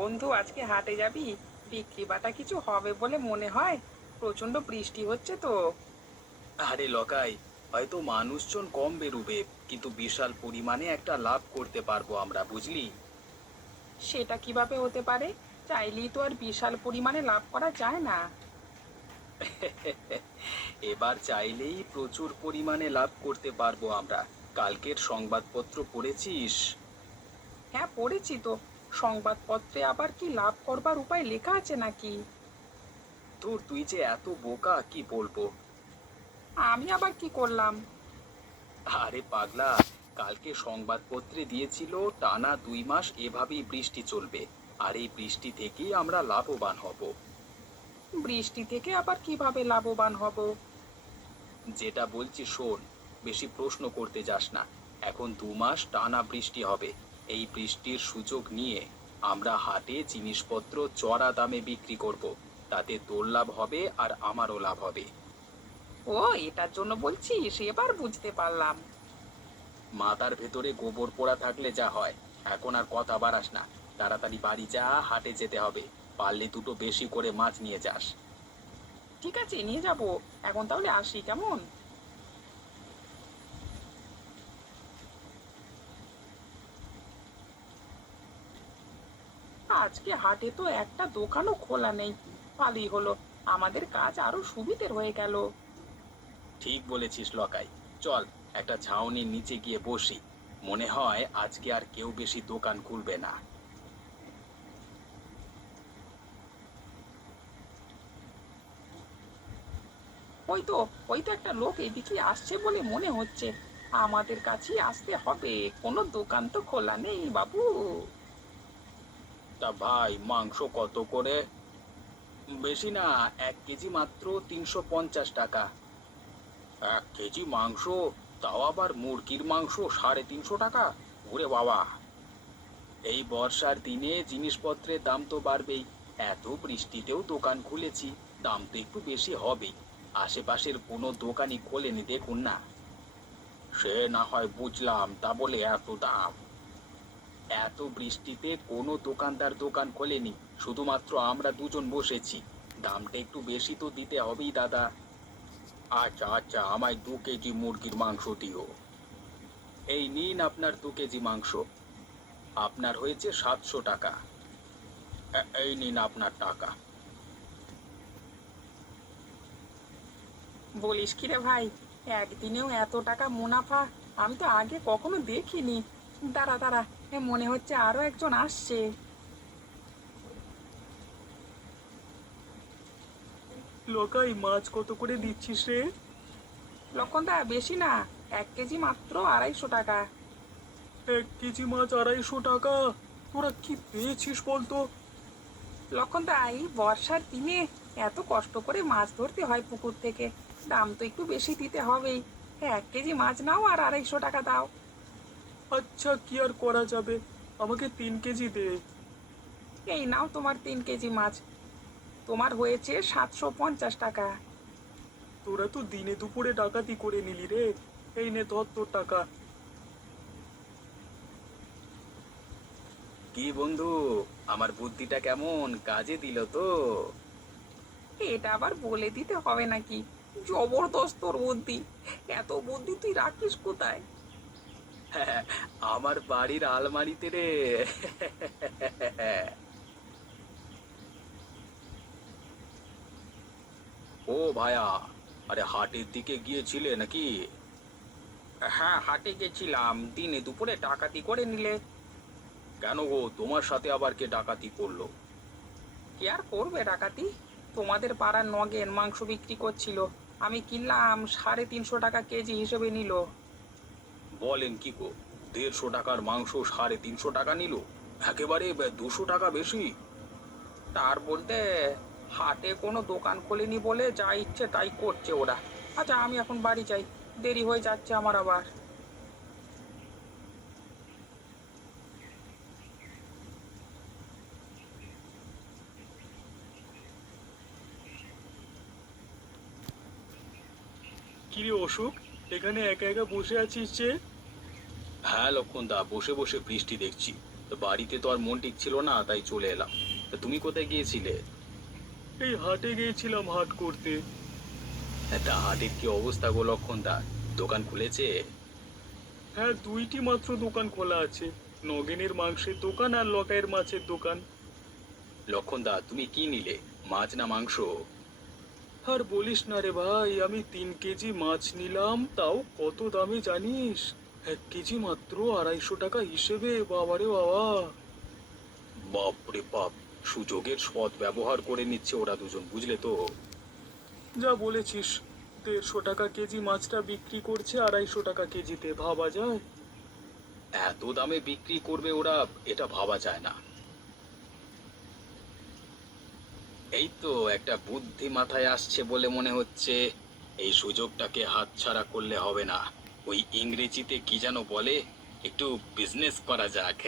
বন্ধু, আজকে হাটে যাবি? বিক্রি বাটা কিছু হবে বলে মনে হয়। প্রচন্ড বৃষ্টি হচ্ছে তো। আরে লকাই, হয়তো মানুষজন কম বেরুবে, কিন্তু বিশাল পরিমাণে একটা লাভ করতে পারবো আমরা, বুঝলি? সেটা কিভাবে হতে পারে? চাইলেই তো আর বিশাল পরিমাণে লাভ করা যায় না। এবার চাইলেই প্রচুর পরিমাণে লাভ করতে পারবো আমরা। কালকের সংবাদপত্র পড়েছিস? হ্যাঁ, পড়েছি তো। সংবাদপত্রে আবার কি লাভ করবার উপায় লেখা আছে নাকি? তুই যে এত বোকা, কি বলবো। আমি আবার কি করলাম? আরে পাগলা, কালকে সংবাদপত্রে দিয়েছিল টানা 2 মাস এভাবেই বৃষ্টি চলবে, আর এই বৃষ্টি থেকেই আমরা লাভবান হব। বৃষ্টি থেকে আবার কিভাবে লাভবান হব? যেটা বলছি শোন, বেশি প্রশ্ন করতে যাস না। এখন 2 মাস টানা বৃষ্টি হবে। এই বৃষ্টির সুযোগ নিয়ে আমরা হাটে জিনিসপত্র চড়া দামে বিক্রি করব। তাতে তোর লাভ হবে আর আমারও লাভ হবে। ও, এটার জন্য বলছিস? এবার বুঝতে পারলাম। মাথার ভেতরে গোবর পোড়া থাকলে যা হয়। এখন আর কথা বাড়াস না, তাড়াতাড়ি বাড়ি যা, হাটে যেতে হবে। পারলে দুটো বেশি করে মাছ নিয়ে যাস। ঠিক আছে, নিয়ে যাব। এখন তাহলে আসি, কেমন? আজকে হাটে তো একটা দোকানও খোলা নেই। ভালোই হলো, আমাদের কাজ আরো সুবিধের হয়ে গেল। ঠিক বলেছিস লকাই। চল, একটা ছাউনির নিচে গিয়ে বসি। মনে হয় আজকে আর কেউ বেশি দোকান খুলবে না। ওই তো, ওই তো একটা লোক এদিকে আসছে বলে মনে হচ্ছে। আমাদের কাছেই আসতে হবে, কোনো দোকান তো খোলা নেই বাবু। তা ভাই, মাংস কত করে? বেশি না, 1 কেজি মাত্র 350 টাকা। 1 কেজি মাংস? তাও আবার মুরগির মাংস 350 টাকা? ওরে বাবা! এই বর্ষার দিনে জিনিসপত্রের দাম তো বাড়বেই। এত বৃষ্টিতেও দোকান খুলেছি, দাম তো একটু বেশি হবেই। আশেপাশের কোনো দোকানই খোলেনি, দেখুন না। সে না হয় বুঝলাম, তা বলে এত দাম? এত বৃষ্টিতে কোনো দোকানদার দোকান খোলেনি, শুধুমাত্র আমরা দুজন বসেছি। দামটা একটু বেশি তো দিতে হবেই দাদা। আচ্ছা আচ্ছা, আমায় 2 কেজি মুরগির মাংস দিও। এই নিন আপনার 2 কেজি মাংস। আপনার হয়েছে 700 টাকা। এই নিন আপনার টাকা। বলিস কি রে ভাই, একদিনেও এত টাকা মুনাফা! আমি তো আগে কখনো দেখিনি। দাঁড়া দাঁড়া, মনে হচ্ছে আরো একজন আসছে। লোকাই, মাছ কত করে দিচ্ছিস রে? লক্ষণদা, বেশি না, 1 কেজি মাত্র 250 টাকা। 1 কেজি মাছ 250 টাকা? তোরা কি পেয়েছিস বলতো? লক্ষণদা, এই বর্ষার দিনে এত কষ্ট করে মাছ ধরতে হয় পুকুর থেকে, দাম তো একটু বেশি দিতে হবেই। 1 কেজি মাছ নাও আর 250 টাকা দাও। আচ্ছা, কি আর করা যাবে, আমাকে 3 কেজি দে। এই নাও তোমার 3 কেজি মাছ। তোমার হয়েছে 750 টাকা। তোরা তো দিনে দুপুরে ডাকাতি করে নিলি রে। এই নে ধর তোর টাকা। কি বন্ধু, আমার বুদ্ধিটা কেমন কাজে দিল তো? এটা আবার বলে দিতে হবে নাকি? জবরদস্ত তোর বুদ্ধি। এত বুদ্ধি তুই রাখিস কোথায়? আমার বাড়ির আলমারিতে রে। ও ভায়া, আরে হাটের দিকে গিয়েছিলে নাকি? হ্যাঁ, হাটে গেছিলাম, দিনে দুপুরে ডাকাতি করে নিলে। কেন গো, তোমার সাথে আবার কে ডাকাতি করলো? কে আর করবে ডাকাতি? তোমাদের পাড়ার নগেন মাংস বিক্রি করছিল, আমি কিনলাম, 350 টাকা কেজি হিসেবে নিল। বলেন কি গো, 150 টাকার মাংস 350 টাকা নিল? একেবারে 200 টাকা বেশি। তার বলতে, হাটে কোনো দোকান খোলেনি বলে যা ইচ্ছে তাই করছে ওরা। আচ্ছা, আমি এখন বাড়ি যাই, দেরি হয়ে যাচ্ছে আমার আবার। কিরে অশোক, এখানে একা একা বসে আছিস যে? হ্যাঁ লক্ষণ দা, বসে বসে বৃষ্টি দেখছি। তো বাড়িতে তো আর মন ঠিক ছিল না, তাই চলে এলাম। তা তুমি কোথায় গিয়েছিলে? এই হাটে গিয়েছিলাম হাট করতে। তা হাটের কি অবস্থা গো লক্ষণদা? দোকান খুলেছে? হ্যাঁ, দুইটি মাত্র দোকান খোলা আছে, নগেনের মাংসের দোকান আর লকাইয়ের মাছের দোকান। লক্ষণদা, তুমি কি নিলে, মাছ না মাংস? আর বলিস না রে ভাই, আমি 3 কেজি মাছ নিলাম, তাও কত দামে জানিস? 1 কেজি মাত্র 250 টাকা হিসেবে, বাবারে বাবা! বাপরে বাপ! সুযোগের সৎ ব্যবহার করে নিচ্ছে ওরা দুজন, বুঝলে তো? যা বলেছিস। 150 টাকা কেজি মাছটা বিক্রি করছে 250 টাকা কেজিতে, ভাবা যায়? এত দামে বিক্রি করবে ওরা, এটা ভাবা যায় না। এই তো একটা বুদ্ধি মাথায় আসছে বলে মনে হচ্ছে। এই সুযোগটাকে হাতছাড়া করলে হবে না। ওই ইংরেজিতে কি যেন বলে, একটু বিজনেস করা যাক।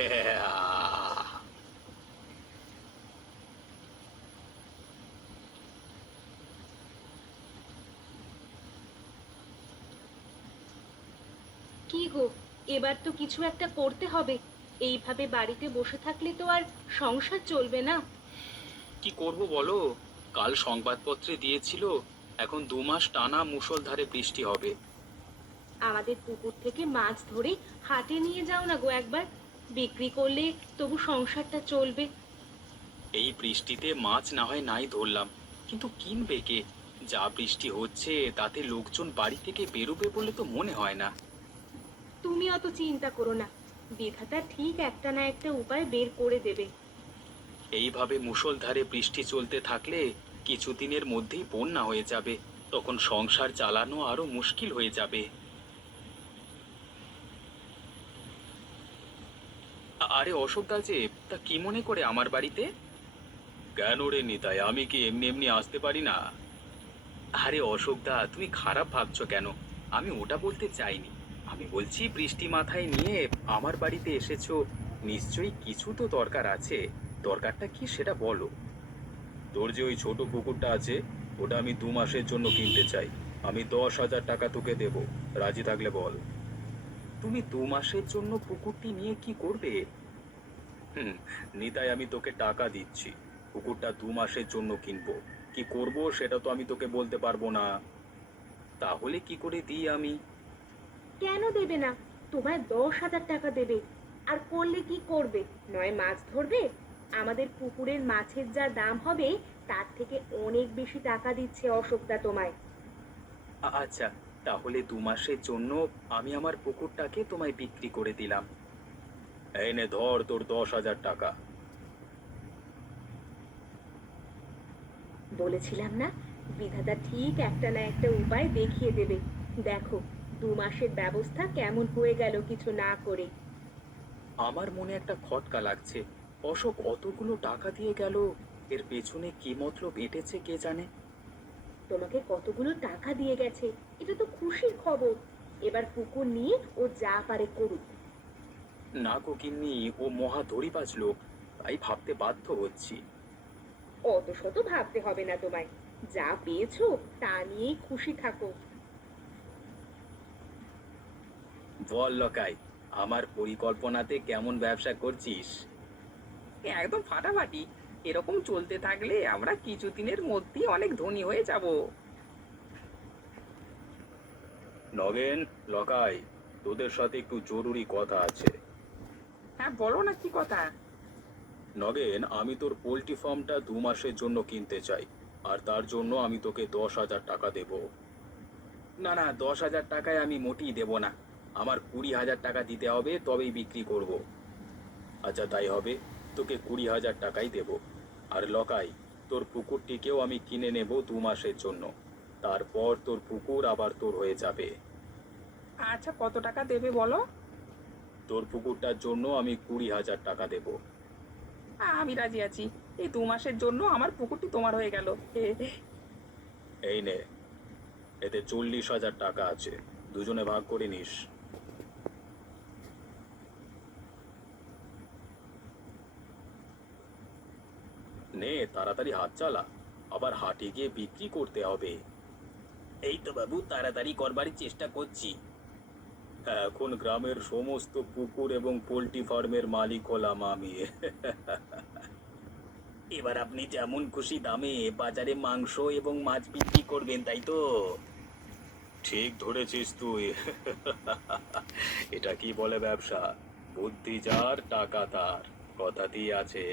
কি গো, এবার তো কিছু একটা করতে হবে। এইভাবে বাড়িতে বসে থাকলে তো আর সংসার চলবে না। কি করব বলো? কাল সংবাদপত্রে দিয়েছিল, এখন 2 মাস টানা মুষলধারে বৃষ্টি হবে। আমাদের পুকুর থেকে মাছ ধরে হাটে নিয়ে যাও না গো একবার, বিক্রি করলে তবু সংসারটা চলবে। এই বৃষ্টিতে মাছ না হয় নাই ধরলাম, কিন্তু কিনবে কে? যা বৃষ্টি হচ্ছে তাতে লোকজন বাড়ি থেকে বেরোবে বলে তো মনে হয় না। তুমি অত চিন্তা করো না, বিধাতা ঠিক একটা না একটা উপায় বের করে দেবে। এইভাবে মুষলধারে বৃষ্টি চলতে থাকলে কিছুদিনের মধ্যেই বন্যা হয়ে যাবে, তখন সংসার চালানো আরো মুশকিল হয়ে যাবে। আরে অশোক দা যে, তা কি মনে করে আমার বাড়িতে? কেন রে নিতাই, আমি কি এমনি এমনি আসতে পারি না? আরে অশোক দা, তুমি খারাপ ভাবছো কেন? আমি ওটা বলতে চাইনি। আমি বলছি বৃষ্টি মাথায় নিয়ে আমার বাড়িতে এসেছো, নিশ্চয়ই কিছু তো দরকার আছে। দরকারটা কি সেটা বলো। তোর যে ওই ছোট পুকুরটা আছে, ওটা আমি 2 মাসের জন্য কিনতে চাই। আমি 10,000 টাকা তোকে দেব, রাজি থাকলে বল। তুমি 2 মাসের জন্য পুকুরটি নিয়ে কি করবে? হুম, নিতাই, আমি তোকে টাকা দিচ্ছি, পুকুরটা 2 মাসের জন্য কিনবো। কি করব সেটা তো আমি তোকে বলতে পারবো না। তাহলে কি করে দিই আমি? কেন দেবে না? তোমায় 10,000 টাকা দেবে। আর করলে কি করবে? নয় মাছ ধরবে, আমাদের পুকুরের মাছের যা দাম হবে তার থেকে অনেক বেশি টাকা দিচ্ছে অশোকদা তোমায়। আচ্ছা, তাহলে 2 মাসের জন্য আমি আমার পুকুরটাকে তোমায় বিক্রি করে দিলাম। এই নে ধর তোর 10,000 টাকা। বলেছিলাম না, বিধাতা ঠিক একটা না একটা উপায় দেখিয়ে দেবে। দেখো, 2 মাসের ব্যবস্থা কেমন হয়ে গেল কিছু না করে। আমার মনে একটা খটকা লাগছে। অশোক অতগুলো টাকা দিয়ে গেল, এর পেছনে কি মতলব এঁটেছে কে জানে। তোমাকে কতগুলো টাকা দিয়ে গেছে, এটা তো খুশির খবর। এবার পুকুর নিয়ে ও যা পারে করুক। না গো গিন্নি, ও মহা ধরিবাজ লোক, তাই ভাবতে বাধ্য হচ্ছি। অত শত ভাবতে হবে না তোমায়, যা পেয়েছো তা নিয়েই খুশি থাকো। বল লকাই, আমার পরিকল্পনাতে কেমন ব্যবসা করছিস? একদম ফাটাফাটি। এরকম চলতে থাকলে আমরা কিছুদিনের মধ্যেই অনেক ধনী হয়ে যাব। নগেন, লকাই, তোদের সাথে একটু জরুরি কথা আছে। হ্যাঁ, বলো না কি কথা। নগেন, আমি তোর পোল্ট্রি ফার্মটা 2 মাসের জন্য কিনতে চাই, আর তার জন্য আমি তোকে 10,000 টাকা দেব। না না, 10,000 টাকায় আমি মোটেই দেব না। আমার 20,000 টাকা দিতে হবে, তবেই বিক্রি করব। আচ্ছা তাই হবে, তোকে 20,000 টাকাই দেব। আর লকাই, তোর পুকুরটিকেও আমি কিনে নেব 2 মাসের জন্য। তারপর তোর পুকুর আবার তোর হয়ে যাবে। আচ্ছা, কত টাকা দেবে বলো? তোর পুকুরটার জন্য আমি 20,000 টাকা দেব। আমি রাজি আছি। এই 2 মাসের জন্য আমার পুকুরটি তোমার হয়ে গেল। এই নে, এতে 40,000 টাকা আছে, দুজনে ভাগ করে নিস। নে তাড়াতাড়ি হাত চালা, আবার হাটে গিয়ে বিক্রি করতে হবে। এই তো বাবু, তাড়াতাড়ি করবার চেষ্টা করছি। এখন গ্রামের সমস্ত পুকুর এবং পোল্ট্রি ফার্মের মালিক হলাম আমি। এবার আপনি যেমন খুশি দামে বাজারে মাংস এবং মাছ বিক্রি করবেন, তাই তো? ঠিক ধরেছিস তুই। এটা কি বলে ব্যবসা? বুদ্ধি যার টাকা তার, কথাতেই আছে।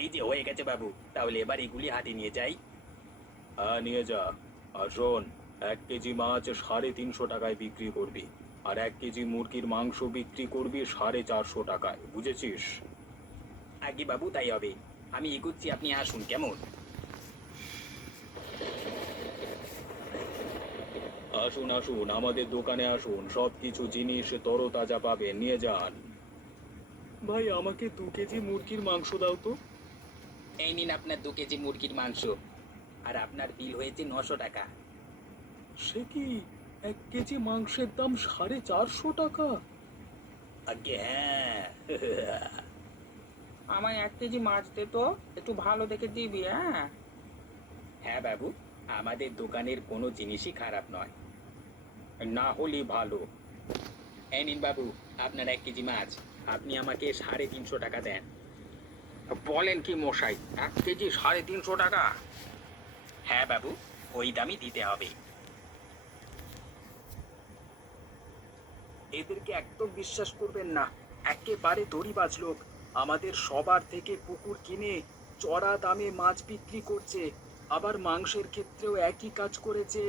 এই যে হয়ে গেছে বাবু, তাহলে এবার এগুলি হাটে নিয়ে যাই। হ্যাঁ, নিয়ে যা। আর শোন, 1 কেজি মাছ 350 টাকায় বিক্রি করবি, আর 1 কেজি মুরগির মাংস বিক্রি করবি 450 টাকায়, বুঝেছিস? আগে বাবু, তাই হবে। আমি এগুচ্ছি, আপনি আসুন কেমন? আসুন আসুন, আমাদের দোকানে আসুন, সবকিছু জিনিস তরতাজা পাবেন, নিয়ে যান। ভাই, আমাকে 2 কেজি মুরগির মাংস দাও তো। এই নিন আপনার 2 কেজি মুরগির মাংস, আর আপনার বিল হয়েছে 900 টাকা। সে কি, 1 কেজি মাংসের দাম 450 টাকা? আগে হ্যাঁ। আমায় 1 কেজি মাছ দে তো, একটু ভালো দেখে দিবি। হ্যাঁ, হ্যাঁ বাবু, আমাদের দোকানের কোনো জিনিসই খারাপ নয়, না হলে ভালো। এই নিন বাবু, আপনার 1 কেজি মাছ, আপনি আমাকে 350 টাকা দেন। বলেন কি মশাই, 1 কেজি 350 টাকা? হ্যাঁ বাবু, ওই দামই দিতে হবে। এদেরকে একদম বিশ্বাস করবেন না, একেবারে দড়িবাজ লোক। আমাদের সবার থেকে পুকুর কিনে চড়া দামে মাছ বিক্রি করছে, আবার মাংসের ক্ষেত্রেও একই কাজ করেছে।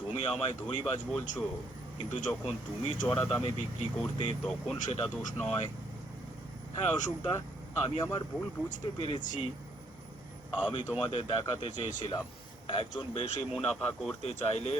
তুমি আমায় ধড়িবাজ বলছো, কিন্তু যখন তুমি চড়া দামে বিক্রি করতে তখন সেটা দোষ নয়। হ্যাঁ অশোকদা, আমি আমার ভুল বুঝতে পেরেছি। আমি তোমাদের দেখাতে চেয়েছিলাম, একজন বেশি মুনাফা করতে চাইলে